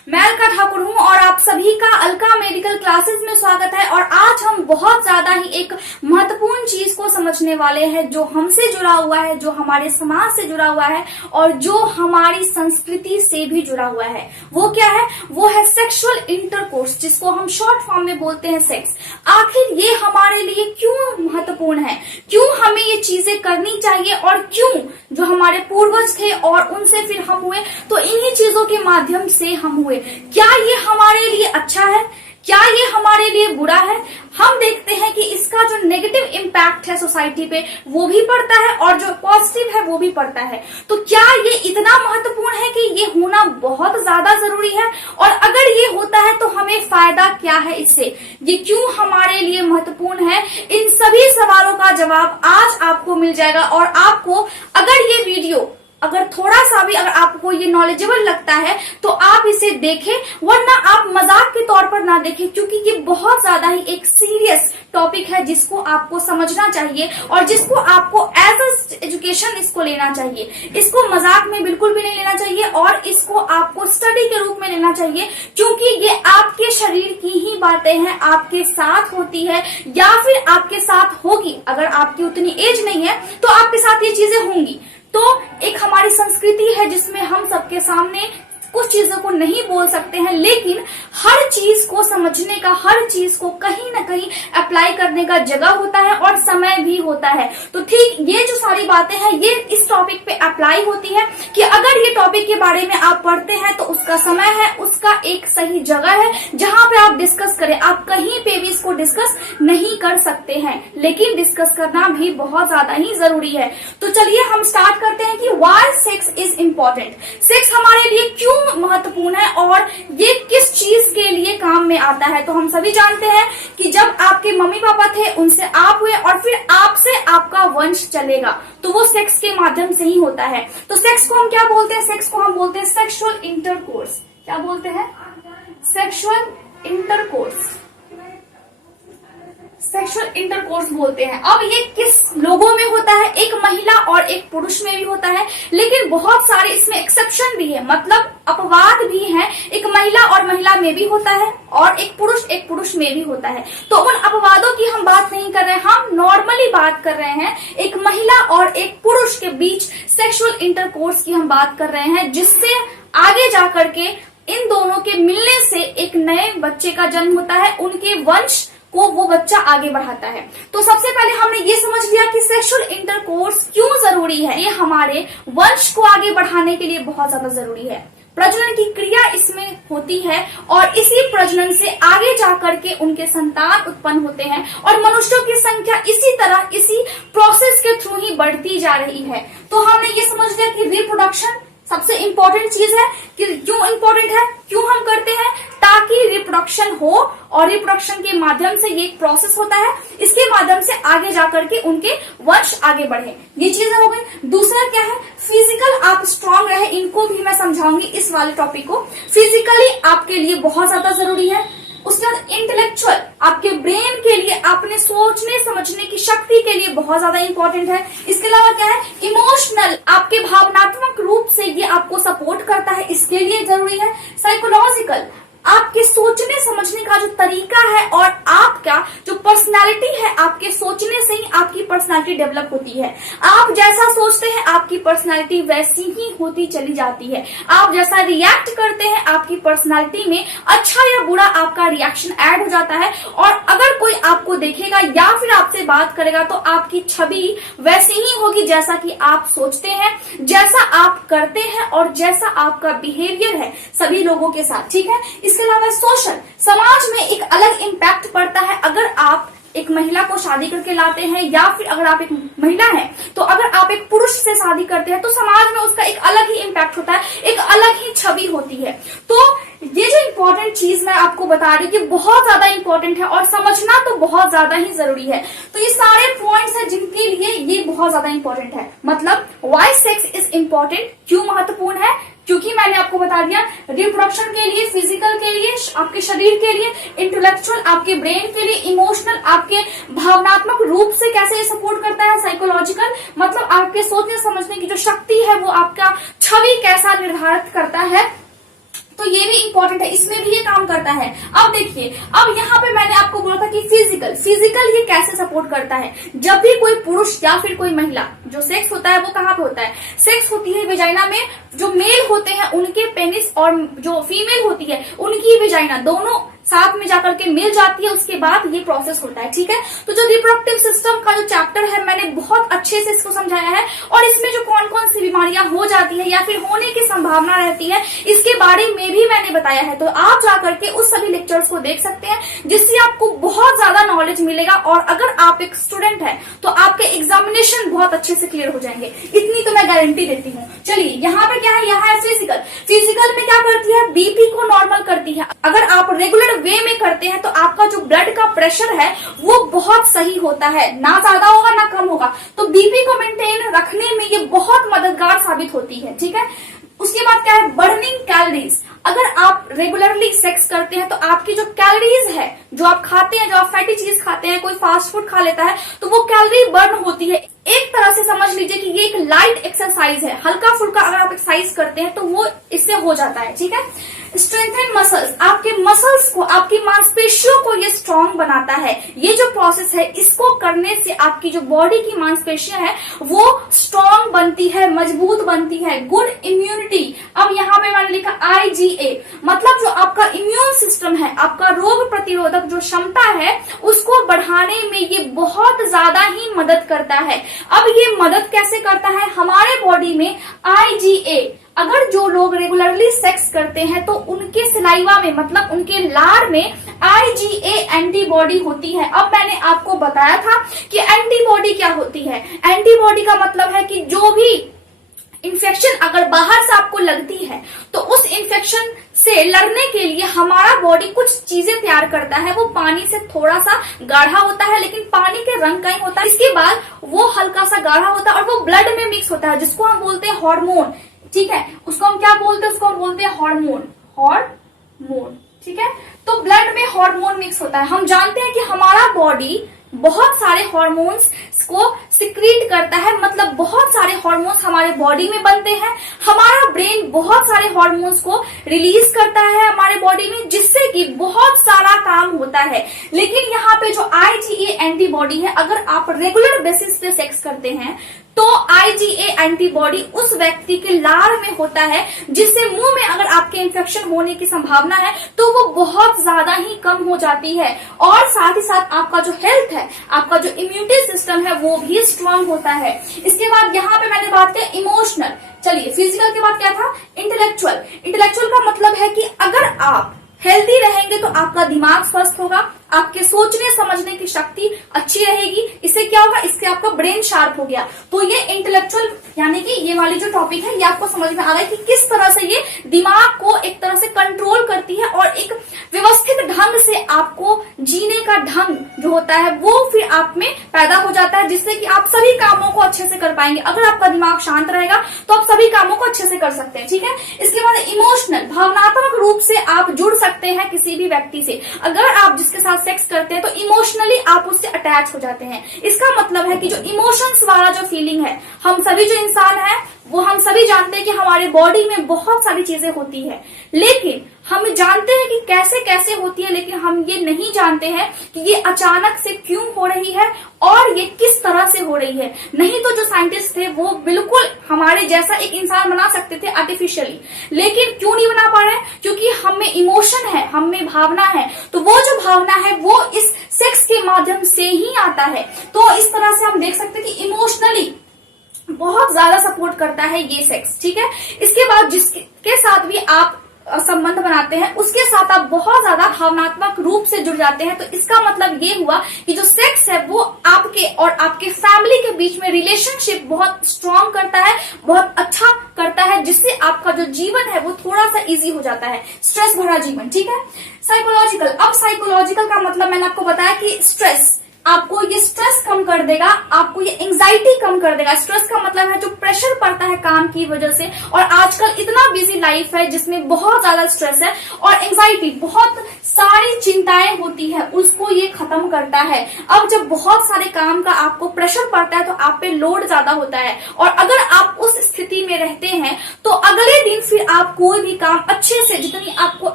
मैं अलका ठाकुर हूं और आप सभी का अलका मेडिकल क्लासेस में स्वागत है। और आज हम बहुत ज्यादा ही एक महत्वपूर्ण चीज को समझने वाले हैं जो हमसे जुड़ा हुआ है, जो हमारे समाज से जुड़ा हुआ है और जो हमारी संस्कृति से भी जुड़ा हुआ है। वो क्या है? वो है सेक्सुअल इंटरकोर्स, जिसको हम शॉर्ट फॉर्म में बोलते हैं सेक्स। आखिर ये हमारे लिए क्यों महत्वपूर्ण है, क्यों हमें ये चीजें करनी चाहिए और क्यों जो हमारे पूर्वज थे और उनसे फिर हम हुए तो इन्हीं चीजों के माध्यम से हम हुए। क्या ये हमारे लिए अच्छा है, क्या ये हमारे लिए बुरा है? हम देखते हैं कि इसका जो नेगेटिव इम्पैक्ट है सोसाइटी पे वो भी पड़ता है और जो पॉजिटिव है वो भी पड़ता है। तो क्या ये इतना महत्वपूर्ण है कि ये होना बहुत ज्यादा जरूरी है? और अगर ये होता है तो हमें फायदा क्या है इससे, ये क्यों हमारे लिए महत्वपूर्ण है? इन सभी सवालों का जवाब आज आपको मिल जाएगा। और आपको अगर ये वीडियो अगर थोड़ा सा भी अगर आपको ये नॉलेजेबल लगता है तो आप इसे देखें, वरना आप मजाक के तौर पर ना देखें, क्योंकि ये बहुत ज्यादा ही एक सीरियस टॉपिक है जिसको आपको समझना चाहिए और जिसको आपको एज अ एजुकेशन इसको लेना चाहिए। इसको मजाक में बिल्कुल भी नहीं लेना चाहिए और इसको आपको स्टडी के रूप में लेना चाहिए, क्योंकि ये आपके शरीर की ही बातें हैं, आपके साथ होती है या फिर आपके साथ होगी। अगर आपकी उतनी एज नहीं है तो आपके साथ ये चीजें होंगी। तो एक हमारी संस्कृति है जिसमें हम सबके सामने कुछ चीजों को नहीं बोल सकते हैं, लेकिन हर चीज को समझने का, हर चीज को कहीं ना कहीं अप्लाई करने का जगह होता है और समय भी होता है। तो ठीक ये जो सारी बातें हैं ये इस टॉपिक पे अप्लाई होती है कि अगर ये टॉपिक के बारे में आप पढ़ते हैं तो उसका समय है, उसका एक सही जगह है जहां पे आप डिस्कस करें। आप कहीं पे भी इसको डिस्कस नहीं कर सकते हैं, लेकिन डिस्कस करना भी बहुत ज्यादा ही जरूरी है। तो चलिए हम स्टार्ट करते हैं कि why sex is important. Sex हमारे लिए क्यों महत्वपूर्ण है और ये किस चीज के लिए काम में आता है। तो हम सभी जानते हैं कि जब आपके मम्मी पापा थे उनसे आप हुए और फिर आपसे आपका वंश चलेगा, तो वो सेक्स के माध्यम से ही होता है। तो सेक्स को हम क्या बोलते हैं? सेक्स को हम बोलते हैं सेक्सुअल इंटरकोर्स। क्या बोलते हैं? Sexual intercourse. सेक्सुअल इंटरकोर्स बोलते हैं। अब ये किस लोगों में होता है? एक महिला और एक पुरुष में भी होता है, लेकिन बहुत सारे इसमें एक्सेप्शन भी है, मतलब अपवाद भी हैं। एक महिला और महिला में भी होता है और एक पुरुष में भी होता है। तो उन अपवादों की हम बात नहीं कर रहे हैं, हम नॉर्मली बात कर रहे हैं एक महिला और एक पुरुष के बीच सेक्सुअल इंटरकोर्स की हम बात कर रहे हैं, जिससे आगे जाकर के इन दोनों के मिलने से एक नए बच्चे का जन्म होता है, उनके वंश को वो बच्चा आगे बढ़ाता है। तो सबसे पहले हमने ये समझ लिया कि सेक्सुअल इंटरकोर्स क्यों जरूरी है। ये हमारे वंश को आगे बढ़ाने के लिए बहुत ज्यादा जरूरी है। प्रजनन की क्रिया इसमें होती है और इसी प्रजनन से आगे जाकर के उनके संतान उत्पन्न होते हैं और मनुष्यों की संख्या इसी तरह इसी प्रोसेस के थ्रू ही बढ़ती जा रही है। तो हमने ये समझ लिया कि रिप्रोडक्शन सबसे इंपॉर्टेंट चीज है। कि क्यों इंपॉर्टेंट है, क्यों हम करते हैं? ताकि रिप्रोडक्शन हो और रिप्रोडक्शन के माध्यम से ये एक प्रोसेस होता है, इसके माध्यम से आगे जाकर के उनके वंश आगे बढ़े। ये चीजें हो गई। दूसरा क्या है? फिजिकल आप स्ट्रांग रहे, इनको भी मैं समझाऊंगी इस वाले टॉपिक को। फिजिकली आपके लिए बहुत ज्यादा जरूरी है। उसके बाद इंटेलेक्चुअल आपके ब्रेन के लिए, अपने सोचने समझने की शक्ति के लिए बहुत ज्यादा इंपॉर्टेंट है। इसके अलावा क्या है? इमोशनल आपके भावनात्मक रूप से ये आपको सपोर्ट करता है, इसके लिए जरूरी है। साइकोलॉजिकल आपके सोचने समझने का जो तरीका है और आपका जो पर्सनालिटी है, आपके सोचने से ही आपकी पर्सनालिटी डेवलप होती है। आप जैसा सोचते हैं आपकी पर्सनालिटी वैसी ही होती चली जाती है। आप जैसा रिएक्ट करते हैं आपकी पर्सनालिटी में अच्छा या बुरा आपका रिएक्शन ऐड हो जाता है। और अगर कोई आपको देखेगा या फिर आपसे बात करेगा तो आपकी छवि वैसी ही होगी जैसा कि आप सोचते हैं, जैसा आप करते हैं और जैसा आपका बिहेवियर है सभी लोगों के साथ। ठीक है। इसके अलावा सोशल, समाज में एक अलग इम्पैक्ट पड़ता है। अगर आप एक महिला को शादी करके लाते हैं या फिर अगर आप एक महिला हैं तो अगर आप एक पुरुष से शादी करते हैं तो समाज में उसका एक अलग ही इम्पैक्ट होता है, एक अलग ही छवि होती है। तो ये जो इम्पोर्टेंट चीज मैं आपको बता रही हूँ कि बहुत ज्यादा इम्पोर्टेंट है और समझना तो बहुत ज्यादा ही जरूरी है। तो ये सारे पॉइंट्स हैं जिनके लिए ये बहुत ज्यादा इम्पोर्टेंट है। मतलब व्हाई सेक्स इज इम्पोर्टेंट, क्यों महत्वपूर्ण है? क्योंकि मैंने आपको बता दिया रिप्रोडक्शन के लिए, फिजिकल के लिए, आपके शरीर के लिए, इंटेलेक्चुअल आपके ब्रेन के लिए, इमोशनल आपके भावनात्मक रूप से कैसे ये सपोर्ट करता है, साइकोलॉजिकल मतलब आपके सोचने समझने की जो शक्ति है वो आपका छवि कैसा निर्धारित करता है। तो ये भी इंपॉर्टेंट है, इसमें भी ये काम करता है। अब देखिए, अब यहाँ पे मैंने आपको बोला था कि फिजिकल ये कैसे सपोर्ट करता है। जब भी कोई पुरुष या फिर कोई महिला, जो सेक्स होता है वो कहाँ पे होता है, सेक्स होती है वेजाइना में। जो मेल होते हैं उनके पेनिस और जो फीमेल होती है उनकी वेजाइना, दोनों साथ में जाकर के मिल जाती है, उसके बाद ये प्रोसेस होता है। ठीक है, तो जो रिप्रोडक्टिव सिस्टम का जो चैप्टर है मैंने बहुत अच्छे से इसको समझाया है, और इसमें जो कौन कौन सी बीमारियां हो जाती है या फिर होने की संभावना रहती है इसके बारे में भी मैंने बताया है। तो आप जाकर के उस सभी लेक्चर्स को देख सकते हैं, जिससे आपको बहुत ज्यादा नॉलेज मिलेगा, और अगर आप एक स्टूडेंट है तो आपके एग्जामिनेशन बहुत अच्छे से क्लियर हो जाएंगे, इतनी तो मैं गारंटी देती हूँ। चलिए, यहाँ पे क्या है, यहाँ है फिजिकल में क्या करती है, बीपी को नॉर्मल करती है। अगर आप रेगुलर वे में करते हैं तो आपका जो ब्लड का प्रेशर है वो बहुत सही होता है, ना ज्यादा होगा ना कम होगा, तो बीपी को मेंटेन रखने में ये बहुत मददगार साबित होती है। ठीक है, उसके बाद क्या है, बर्निंग कैलोरीज। अगर आप रेगुलरली सेक्स करते हैं तो आपकी जो कैलोरीज है, जो आप खाते हैं, जो आप फैटी चीज खाते हैं, कोई फास्ट फूड खा लेता है तो वो कैलोरी बर्न होती है। एक तरह से समझ लीजिए कि ये एक लाइट एक्सरसाइज है, हल्का फुल्का अगर आप एक्सरसाइज करते हैं तो वो इससे हो जाता है। ठीक है, स्ट्रेंथन मसल्स, आपके मसल्स को, आपकी मांसपेशियों को ये स्ट्रांग बनाता है। ये जो प्रोसेस है इसको करने से आपकी जो बॉडी की मांसपेशियां है वो स्ट्रांग बनती है, मजबूत बनती है। गुड इम्यूनिटी, अब यहाँ पे मैंने लिखा IgA, मतलब जो आपका इम्यून सिस्टम है, आपका रोग प्रतिरोधक जो क्षमता है उसको बढ़ाने में ये बहुत ज्यादा ही मदद करता है। अब ये मदद कैसे करता है, हमारे बॉडी में IgA, अगर जो लोग रेगुलरली सेक्स करते हैं तो उनके सलाइवा में, मतलब उनके लार में IgA एंटीबॉडी होती है। अब मैंने आपको बताया था कि एंटीबॉडी क्या होती है। एंटीबॉडी का मतलब है कि जो भी इन्फेक्शन अगर बाहर से आपको लगती है तो उस इन्फेक्शन से लड़ने के लिए हमारा बॉडी कुछ चीजें तैयार करता है। वो पानी से थोड़ा सा गाढ़ा होता है, लेकिन पानी के रंग का ही होता है। इसके बाद वो हल्का सा गाढ़ा होता है और वो ब्लड में मिक्स होता है, जिसको हम बोलते हैं हार्मोन। ठीक है, उसको हम क्या बोलते हैं, उसको हम बोलते हैं हार्मोन। ठीक है, तो ब्लड में हार्मोन मिक्स होता है। हम जानते हैं कि हमारा बॉडी बहुत सारे हार्मोन्स को सिक्रीट करता है, मतलब बहुत सारे हार्मोन्स हमारे बॉडी में बनते हैं। हमारा ब्रेन बहुत सारे हार्मोन्स को रिलीज करता है हमारे बॉडी में, जिससे कि बहुत सारा काम होता है। लेकिन यहाँ पे जो IgA एंटीबॉडी है, अगर आप रेगुलर बेसिस पे सेक्स करते हैं तो IgA एंटीबॉडी उस व्यक्ति के लार में होता है, जिससे मुंह में अगर आपके इन्फेक्शन होने की संभावना है तो वो बहुत ज्यादा ही कम हो जाती है। और साथ ही साथ आपका जो हेल्थ है, आपका जो इम्यूनिटी सिस्टम है वो भी स्ट्रांग होता है। इसके बाद यहाँ पे मैंने बात की इमोशनल। चलिए, फिजिकल के बाद क्या था, इंटेलेक्चुअल का मतलब है कि अगर आप हेल्दी रहेंगे तो आपका दिमाग स्वस्थ होगा, आपके सोचने समझने की शक्ति अच्छी रहेगी। इससे क्या होगा, इससे आपका ब्रेन शार्प हो गया। तो ये इंटेलेक्चुअल यानी कि ये वाली जो टॉपिक है ये आपको समझ में आ गया कि किस तरह से ये दिमाग को एक तरह से कंट्रोल करती है और एक व्यवस्थित ढंग से आपको जीने का ढंग जो होता है वो फिर आप में पैदा हो जाता है, जिससे कि आप सभी कामों को अच्छे से कर पाएंगे। अगर आपका दिमाग शांत रहेगा तो आप सभी कामों को अच्छे से कर सकते हैं। ठीक है, इसके बाद इमोशनल, भावनात्मक रूप से आप जुड़ सकते हैं किसी भी व्यक्ति से। अगर आप जिसके साथ सेक्स करते हैं तो इमोशनली आप उससे अटैच हो जाते हैं। इसका मतलब है कि जो इमोशंस वाला जो फीलिंग है, हम सभी जो इंसान है वो हम सभी जानते हैं कि हमारे बॉडी में बहुत सारी चीजें होती है, लेकिन हम जानते हैं कि कैसे कैसे होती है, लेकिन हम ये नहीं जानते हैं कि ये अचानक से क्यों हो रही है और ये किस तरह से हो रही है। नहीं तो जो साइंटिस्ट थे वो बिल्कुल हमारे जैसा एक इंसान बना सकते थे आर्टिफिशियली, लेकिन क्यों नहीं बना पा रहे हैं, क्योंकि हम में इमोशन है, हम में भावना है। तो वो जो भावना है वो इस सेक्स के माध्यम से ही आता है। तो इस तरह से हम देख सकते हैं कि इमोशनली बहुत ज्यादा सपोर्ट करता है ये सेक्स। ठीक है, इसके बाद जिसके साथ भी आप संबंध बनाते हैं उसके साथ आप बहुत ज्यादा भावनात्मक रूप से जुड़ जाते हैं। तो इसका मतलब ये हुआ कि जो सेक्स है वो आपके और आपके फैमिली के बीच में रिलेशनशिप बहुत स्ट्रांग करता है, बहुत अच्छा करता है, जिससे आपका जो जीवन है वो थोड़ा सा इजी हो जाता है, स्ट्रेस भरा जीवन। ठीक है, साइकोलॉजिकल, अब साइकोलॉजिकल का मतलब मैंने आपको बताया कि स्ट्रेस, आपको ये स्ट्रेस कम कर देगा, आपको ये एंजाइटी कम कर देगा। स्ट्रेस का मतलब है जो प्रेशर पड़ता है काम की वजह से, और आजकल इतना बिजी लाइफ है जिसमें बहुत ज्यादा स्ट्रेस है और एंजाइटी, बहुत सारी चिंताएं होती है, उसको ये खत्म करता है। अब जब बहुत सारे काम का आपको प्रेशर पड़ता है तो आप पे लोड ज्यादा होता है, और अगर आप उस स्थिति में रहते हैं तो अगले दिन फिर आप कोई भी काम अच्छे से, जितनी आपको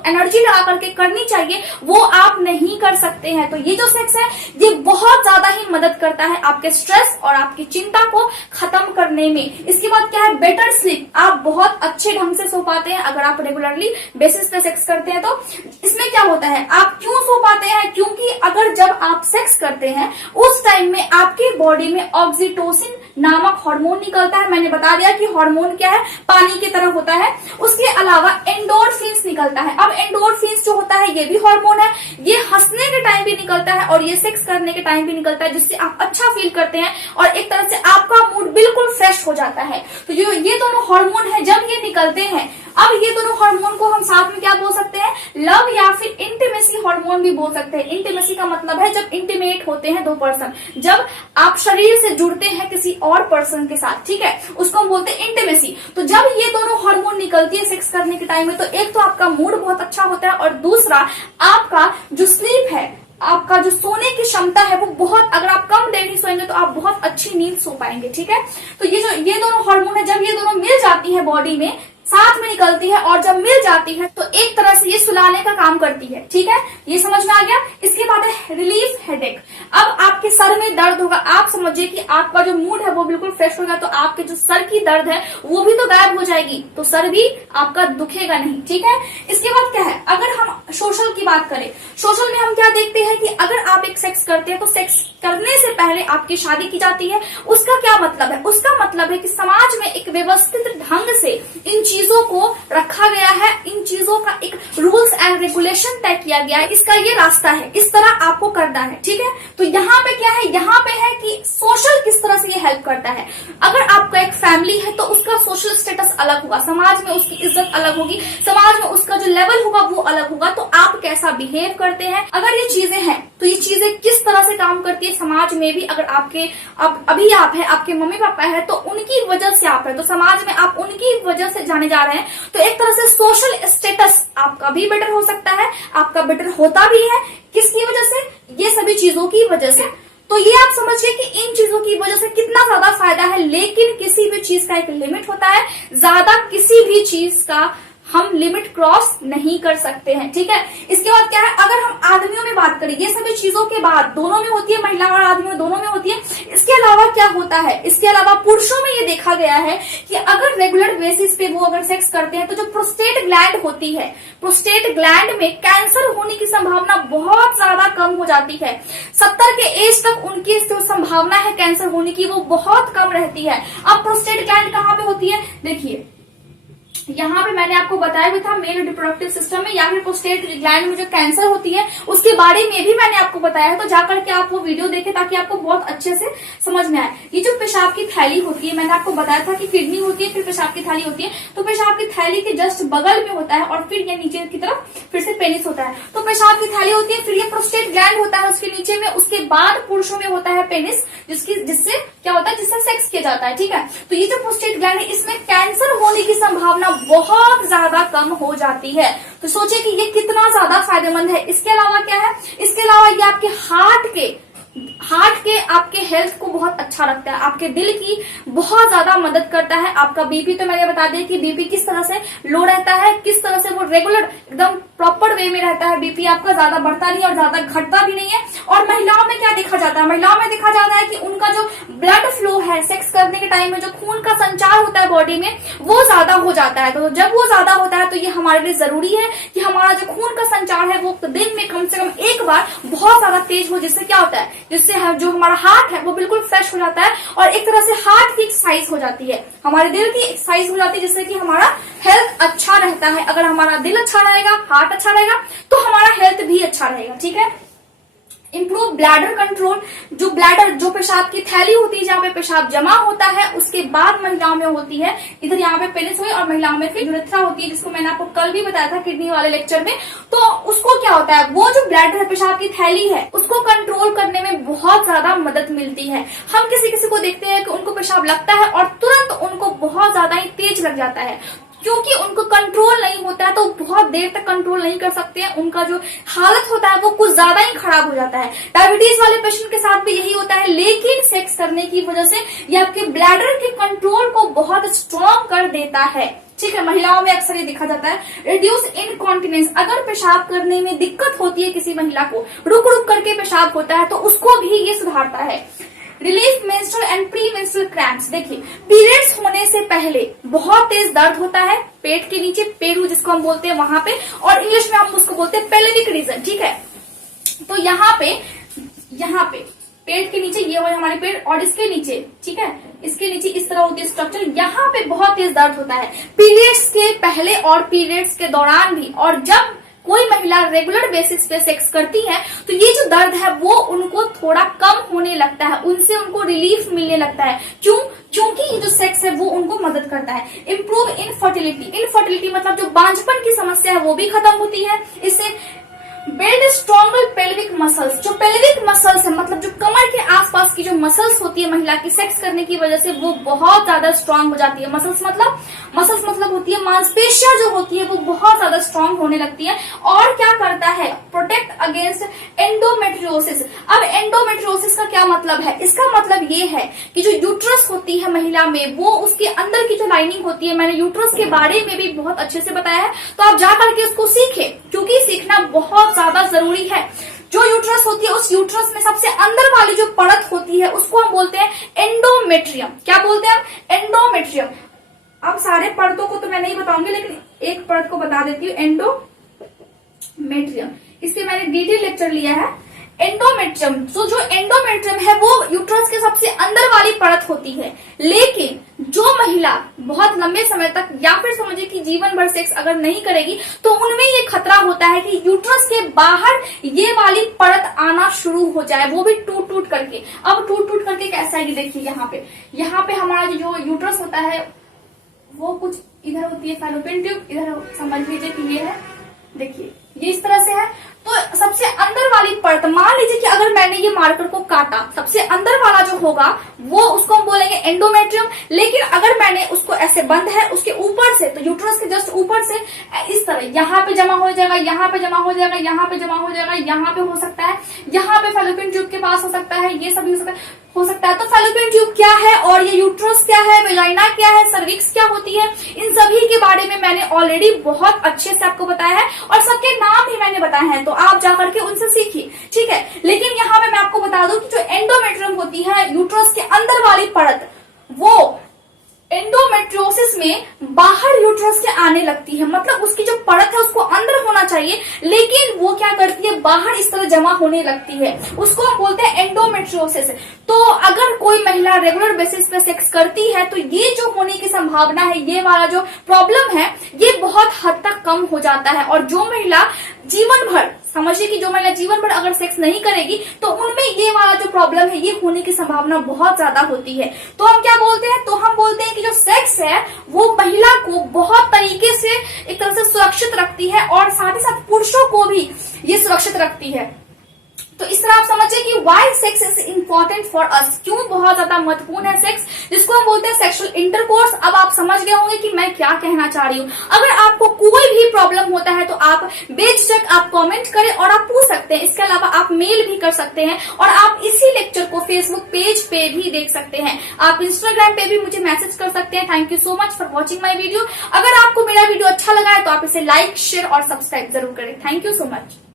एनर्जी लगा करके करनी चाहिए वो आप नहीं कर सकते हैं। तो ये जो सेक्स है ये बहुत ज्यादा ही मदद करता है आपके स्ट्रेस और आपकी चिंता को खत्म करने में। इसके बाद क्या है, बेटर स्लीप। आप बहुत अच्छे ढंग से सो पाते हैं अगर आप रेगुलरली बेसिस पे सेक्स करते हैं। तो इसमें क्या होता है, आप क्यों सो पाते हैं, क्योंकि अगर जब आप सेक्स करते हैं उस टाइम में आपकी बॉडी में ऑक्सीटोसिन नामक हार्मोन निकलता है। मैंने बता दिया कि हार्मोन क्या है, पानी की तरह होता है। उसके अलावा एंडोर्फिन्स निकलता है। अब एंडोर्फिन्स जो होता है ये भी हार्मोन है, ये हंसने के टाइम भी निकलता है और ये सेक्स करने के टाइम भी निकलता है, जिससे आप अच्छा फील करते हैं और एक तरह से आपका मूड बिल्कुल फ्रेश हो जाता है। तो ये दोनों हार्मोन है जब ये निकलते हैं, अब ये दोनों हार्मोन को हम साथ में क्या बोल सकते हैं, लव या फिर इंटीमेसी हार्मोन भी बोल सकते हैं। इंटीमेसी का मतलब है जब इंटीमेट होते हैं दो पर्सन, जब आप शरीर से जुड़ते हैं किसी और पर्सन के साथ, ठीक है, उसको हम बोलते हैं इंटीमेसी। तो जब ये दोनों हार्मोन निकलती है सेक्स करने के टाइम में, तो एक तो आपका मूड बहुत अच्छा होता है और दूसरा आपका जो स्लीप है, आपका जो सोने की क्षमता है वो बहुत, अगर आप कम देर ही सोएंगे तो आप बहुत अच्छी नींद सो पाएंगे, ठीक है। तो ये दोनों हार्मोन है, जब ये दोनों मिल जाती है बॉडी में, साथ में निकलती है और जब मिल जाती है तो एक तरह से ये सुलाने का काम करती है, ठीक है, ये समझ में आ गया। इसके बाद है रिलीफ हेडेक। अब आपके सर में दर्द होगा, आप समझिए कि आपका जो मूड है वो बिल्कुल फ्रेश होगा, तो आपके जो सर की दर्द है वो भी तो गायब हो जाएगी, तो सर भी आपका दुखेगा नहीं, ठीक है। इसके बाद क्या है, अगर हम सोशल की बात करें, सोशल में हम क्या देखते हैं कि अगर आप एक सेक्स करते हैं तो सेक्स करने से पहले आपकी शादी की जाती है। उसका क्या मतलब है, उसका मतलब है कि समाज में एक व्यवस्थित ढंग से इन चीजों को रखा गया है, इन चीजों का एक रूल्स एंड रेगुलेशन तय किया गया है, इसका ये रास्ता है, इस तरह आपको करना है, ठीक है। तो यहाँ पे क्या है, यहाँ पे है कि सोशल किस तरह से ये हेल्प करता है। अगर आपका एक फैमिली है तो उसका सोशल स्टेटस अलग होगा, समाज में उसकी इज्जत अलग होगी, समाज में उसका जो लेवल होगा वो अलग होगा। तो आप कैसा बिहेव करते हैं, अगर ये चीजें हैं तो ये चीजें किस तरह से काम करती है समाज में भी। अगर आपके अभी आप है, आपके मम्मी पापा है तो उनकी वजह से आप है, तो समाज में आप उनकी वजह से जाने जा रहे हैं, तो एक तरह से सोशल स्टेटस आपका भी बेटर हो सकता है, आपका बेटर होता भी है। किसकी वजह से, ये सभी चीजों की वजह से। तो ये आप समझिए कि इन चीजों की वजह से कितना ज्यादा फायदा है, लेकिन किसी भी चीज का एक लिमिट होता है, ज्यादा किसी भी चीज का हम लिमिट क्रॉस नहीं कर सकते हैं, ठीक है। इसके बाद क्या है, अगर हम आदमियों में बात करें, ये सभी चीजों के बाद दोनों में होती है, महिला और आदमियों दोनों में होती है। इसके अलावा क्या होता है, इसके अलावा पुरुषों में ये देखा गया है कि अगर रेगुलर बेसिस पे वो अगर सेक्स करते हैं तो जो प्रोस्टेट ग्लैंड होती है, प्रोस्टेट ग्लैंड में कैंसर होने की संभावना बहुत ज्यादा कम हो जाती है। 70 के एज तक उनकी जो संभावना है कैंसर होने की वो बहुत कम रहती है। अब प्रोस्टेट ग्लैंड कहाँ पे होती है, देखिए यहाँ पे मैंने आपको बताया भी था, मेल रिप्रोडक्टिव सिस्टम में या फिर प्रोस्टेट ग्लैंड में जो कैंसर होती है उसके बारे में भी मैंने आपको बताया है, तो जाकर के आप वो वीडियो देखें ताकि आपको बहुत अच्छे से समझ में आए। ये जो पेशाब की थैली होती है, मैंने आपको बताया था कि किडनी होती है, फिर पेशाब की थैली होती है, तो पेशाब की थैली के जस्ट बगल में होता है और फिर ये नीचे की तरफ फिर से पेनिस होता है। तो पेशाब की थैली होती है, फिर ये प्रोस्टेट ग्लैंड होता है उसके नीचे में, उसके बाद पुरुषों में होता है पेनिस, जिससे क्या होता है, जिससे सेक्स किया जाता है, ठीक है। तो ये जो प्रोस्टेट ग्लैंड है इसमें कैंसर होने की संभावना बहुत ज्यादा कम हो जाती है। तो सोचिए कि ये कितना ज्यादा फायदेमंद है। इसके अलावा क्या है, इसके अलावा ये आपके हार्ट के आपके हेल्थ को बहुत अच्छा रखता है, आपके दिल की बहुत ज्यादा मदद करता है। आपका बीपी तो मैंने बता दिया कि बीपी किस तरह से लो रहता है, किस तरह से वो रेगुलर एकदम प्रॉपर वे में रहता है। बीपी आपका ज्यादा बढ़ता नहीं और ज्यादा घटता भी नहीं है। और महिलाओं में क्या देखा जाता है, महिलाओं में देखा जाता है कि उनका जो ब्लड फ्लो है, सेक्स करने के टाइम में जो खून का संचार होता है बॉडी में वो ज्यादा हो जाता है। तो जब वो ज्यादा होता है तो ये हमारे लिए जरूरी है कि हमारा जो खून का संचार है वो दिन में कम से कम एक बार बहुत ज्यादा तेज हो, जिससे क्या होता है, जिससे जो हमारा हार्ट है वो बिल्कुल फ्रेश हो जाता है और एक तरह से हार्ट की एक्सरसाइज हो जाती है, हमारे दिल की एक्सरसाइज हो जाती है, जिससे कि हमारा हेल्थ अच्छा रहता है। अगर हमारा दिल अच्छा रहेगा, हार्ट अच्छा रहेगा तो हमारा हेल्थ भी अच्छा रहेगा, ठीक है। इंप्रूव ब्लैडर कंट्रोल, जो ब्लैडर जो पेशाब की थैली होती है जहाँ पे पेशाब जमा होता है उसके बाद महिलाओं में होती है, इधर यहाँ पे पेनिस हुई और महिलाओं में फिर यूरेथ्रा होती है, जिसको मैंने आपको कल भी बताया था किडनी वाले लेक्चर में। तो उसको क्या होता है, वो जो ब्लैडर है, पेशाब की थैली है, उसको कंट्रोल करने में बहुत ज्यादा मदद मिलती है। हम किसी किसी को देखते हैं कि उनको पेशाब लगता है और तुरंत उनको बहुत ज्यादा ही तेज लग जाता है, क्योंकि उनको कंट्रोल नहीं होता है तो बहुत देर तक कंट्रोल नहीं कर सकते हैं, उनका जो हालत होता है वो कुछ ज्यादा ही खराब हो जाता है। डायबिटीज वाले पेशेंट के साथ भी यही होता है, लेकिन सेक्स करने की वजह से ये आपके ब्लैडर के कंट्रोल को बहुत स्ट्रॉन्ग कर देता है। ठीक है, महिलाओं में अक्सर ये देखा जाता है। रिड्यूस इनकॉन्टिनेंस, अगर पेशाब करने में दिक्कत होती है किसी महिला को, रुक रुक करके पेशाब होता है, तो उसको भी ये सुधारता है। Relief menstrual and pre menstrual cramps, देखिए पीरियड्स होने से पहले बहुत तेज दर्द होता है पेट के नीचे, पेरू जिसको हम बोलते हैं वहां पे, और इंग्लिश में हम उसको बोलते हैं पेल्विक रीजन। ठीक है, तो यहाँ पे पेट के नीचे ये हो हमारे पेट, और इसके नीचे, ठीक है, इसके नीचे इस तरह होती है स्ट्रक्चर, यहाँ पे बहुत तेज दर्द होता है पीरियड्स के पहले और पीरियड्स के दौरान भी। और जब कोई महिला रेगुलर बेसिस पे सेक्स करती है तो ये जो दर्द है वो उनको थोड़ा कम होने लगता है, उनसे उनको रिलीफ मिलने लगता है। क्यों? क्योंकि ये जो सेक्स है वो उनको मदद करता है। इम्प्रूव इनफर्टिलिटी मतलब जो बांझपन की समस्या है वो भी खत्म होती है इससे। बिल्ड स्ट्रॉन्गर पेल्विक मसल्स, जो पेल्विक मसल्स है मतलब जो कमर के आसपास की जो मसल्स होती है महिला की सेक्स करने की वजह से वो बहुत ज्यादा स्ट्रांग हो जाती है। मसल्स मतलब होती है मांसपेशियां जो होती है वो बहुत ज्यादा स्ट्रांग होने लगती है। और क्या करता है? Protect against endometriosis. अब एंडोमेट्रियोसिस का क्या मतलब है? इसका मतलब ये है कि जो यूट्रस होती है महिला में, वो उसके अंदर की जो लाइनिंग होती है, मैंने यूट्रस के बारे में भी बहुत अच्छे से बताया है, तो आप जाकर के उसको सीखें, क्योंकि सीखना बहुत ज्यादा जरूरी है। जो यूट्रस होती है उस यूट्रस में सबसे अंदर वाली जो परत होती है उसको हम बोलते हैं एंडोमेट्रियम। क्या बोलते हैं हम? एंडोमेट्रियम। अब सारे परतों को तो मैं नहीं बताऊंगी, लेकिन एक परत को बता देती हूँ, एंडोमेट्रियम। इसके मैंने डिटेल लेक्चर लिया है। एंडोमेट्रियम, तो जो एंडोमेट्रियम है वो यूट्रस के सबसे अंदर वाली परत होती है। लेकिन जो महिला बहुत लंबे समय तक या फिर समझिए कि जीवन भर सेक्स अगर नहीं करेगी तो उनमें ये खतरा होता है कि यूट्रस के बाहर ये वाली परत आना शुरू हो जाए, वो भी टूट टूट करके। अब टूट टूट करके कैसा है, देखिए यहाँ पे हमारा जो यूट्रस होता है वो कुछ इधर होती है फैलोपियन ट्यूब, इधर समझ लीजिए कि ये है, देखिए ये इस तरह से है। तो सबसे अंदर वाली परत, मान लीजिए कि अगर मैंने ये मार्कर को काटा, सबसे अंदर वाला जो होगा वो उसको हम बोलेंगे एंडोमेट्रियम। लेकिन अगर मैंने उसको ऐसे बंद है उसके ऊपर से, तो यूट्रस के जस्ट ऊपर से इस तरह यहाँ पे जमा हो जाएगा, यहाँ पे जमा हो जाएगा, यहाँ पे जमा हो जाएगा, यहाँ पे हो सकता है, यहाँ पे फैलोपियन ट्यूब के पास हो सकता है, ये सभी हो सकता है। तो फैलोपियन ट्यूब क्या है और ये यूट्रस क्या है, वेजाइना क्या है, सर्विक्स क्या होती है, इन सभी के बारे में मैंने ऑलरेडी बहुत अच्छे से आपको बताया है और सबके नाम भी मैंने बताए हैं, तो आप जाकर के उनसे सीखिए। ठीक है, लेकिन यहाँ पे मैं आपको बता दूं कि जो एंडोमेट्रियम होती है यूट्रस के अंदर वाली परत, वो एंडोमेट्रियोसिस में बाहर यूट्रस के आने लगती है। मतलब उसकी जो परत है उसको अंदर होना चाहिए, लेकिन वो क्या करती है, बाहर इस तरह जमा होने लगती है, उसको हम बोलते हैं एंडोमेट्रियोसिस। तो अगर कोई महिला रेगुलर बेसिस पे सेक्स करती है तो ये जो होने की संभावना है, ये वाला जो प्रॉब्लम है, ये बहुत हद तक कम हो जाता है। और जो महिला जीवन भर, समझिए कि जो महिला जीवन भर अगर सेक्स नहीं करेगी तो उनमें ये वाला जो प्रॉब्लम है ये होने की संभावना बहुत ज्यादा होती है। तो हम क्या बोलते हैं, तो हम बोलते हैं कि जो सेक्स है वो महिला को बहुत तरीके से एक तरह से सुरक्षित रखती है और साथ ही साथ पुरुषों को भी ये सुरक्षित रखती है। तो इस तरह आप समझिए कि Y sex is important for us, क्यों बहुत ज्यादा महत्वपूर्ण है सेक्स, जिसको हम बोलते हैं सेक्सुअल इंटरकोर्स। अब आप समझ गए होंगे कि मैं क्या कहना चाह रही हूँ। अगर आपको कोई भी प्रॉब्लम होता है तो आप बेझिझक आप कमेंट करें और आप पूछ सकते हैं। इसके अलावा आप मेल भी कर सकते हैं और आप इसी लेक्चर को फेसबुक पेज पे भी देख सकते हैं। आप इंस्टाग्राम पे भी मुझे मैसेज कर सकते हैं। Thank you so much for watching my video. अगर आपको मेरा वीडियो अच्छा लगा है तो आप इसे लाइक, शेयर और सब्सक्राइब जरूर करें। Thank you so much.